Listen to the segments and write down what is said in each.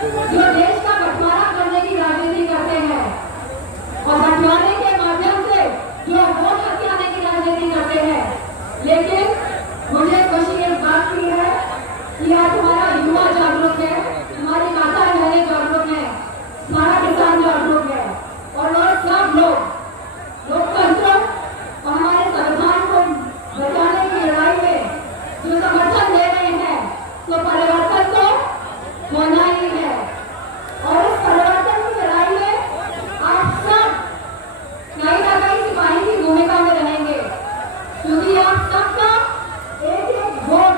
जो देश का बंटवारा करने की राजनीति करते हैं और बंटवारे के माध्यम से जो वोट हथियाने की राजनीति करते हैं। लेकिन मुझे खुशी इस बात की है कि आज हमारा युवा जागरूक है, हमारी माताएं बहनें जागरूक है, हमारा किसान जागरूक है और सब लोग लोकतंत्र और हमारे संविधान को बचाने की लड़ाई में जो समर्थन दे रहे हैं, तो परिवर्तन तो होना ही है। और इस परिवर्तन की लड़ाई में आप सब कहीं ना कहीं सिपाही की भूमिका में रहेंगे, क्योंकि आप सबका एक एक वोट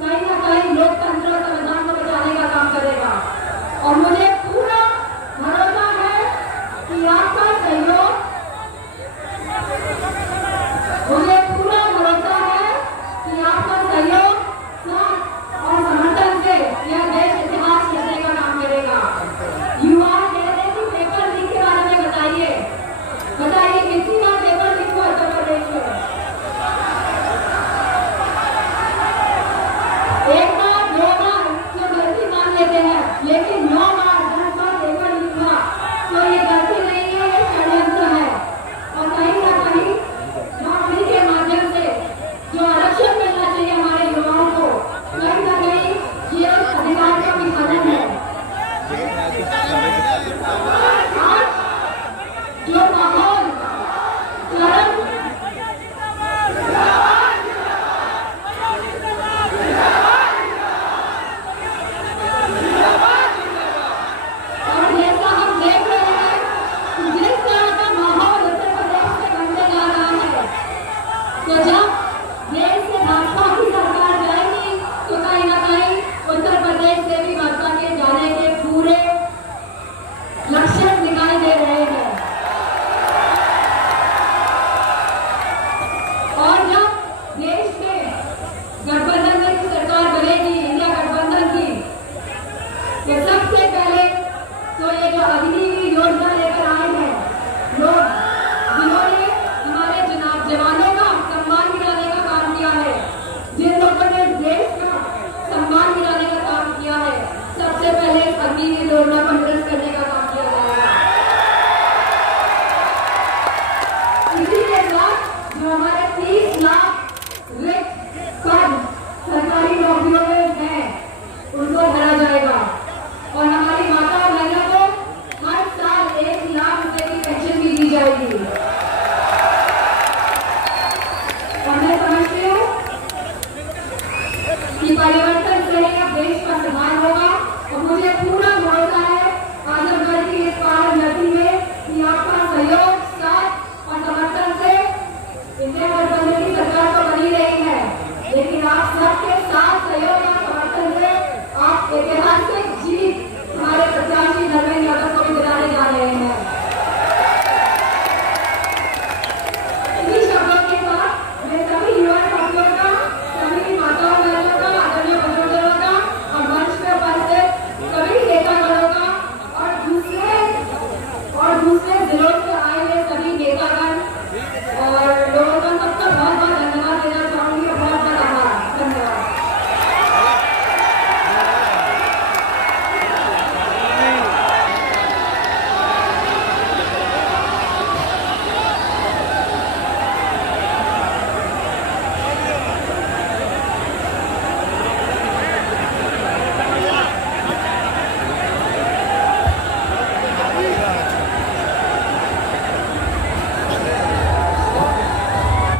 कहीं ना कहीं लोकतंत्र और संविधान को बचाने का काम करेगा। और मुझे पूरा भरोसा है कि आपका सहयोग, मुझे पूरा भरोसा है कि आपका सहयोग और समर्थन से यह देश इतिहास लिखने का काम करेगा। युवा कह रहे कि पेपर लीक के बारे में बताइए कितनी बार पेपर लीक हुआ उत्तर प्रदेश में? एक बार, दो बार तो गलती मान लेते हैं, लेकिन 9 बार 10 बार पेपर लीक हुआ तो ये गलती नहीं है, ये षड्यंत्र है। और कहीं ना कहीं नौकरी के माध्यम से जो आरक्षण मिलना चाहिए हमारे युवाओं को, कहीं ना कहीं ये अधिकार का विभाजन है। जो माहौल चरम और जैसा हम देख रहे हैं कि जिस तरह का माहौल उत्तर प्रदेश में बनने जा रहा है, तो जब देश से भाजपा की सरकार जाएगी तो कहीं ना कहीं उत्तर प्रदेश से भी भाजपा के जाने के पूरे लक्षण दिखाई दे रहे हैं। और जब देश में गठबंधन की सरकार बनेगी, इंडिया गठबंधन की, ये सबसे पहले तो ये जो अग्निवीर योजना लेकर आए हैं लोग, जिन्होंने हमारे जवानों का सम्मान गिराने का काम किया है, जिन लोगों ने देश का सम्मान गिराने का काम किया है, सबसे पहले अग्निवीर योजना को निरस्त करने का काम किया जाएगा। इसी के साथ जो हमारे 30 लाख रिक्त पद सरकारी नौकरियों में हैं, उनको भरा जाएगा और हमारी माता बहनों को हर साल 1 लाख रुपए की पेंशन भी दी जाएगी। और मैं समझती हूँ कि परिवर्तन से ही अब देश का सुधार होगा और मुझे पूरा भरोसा है आजमगढ़ की इस पहाड़ नदी में कि आपका सहयोग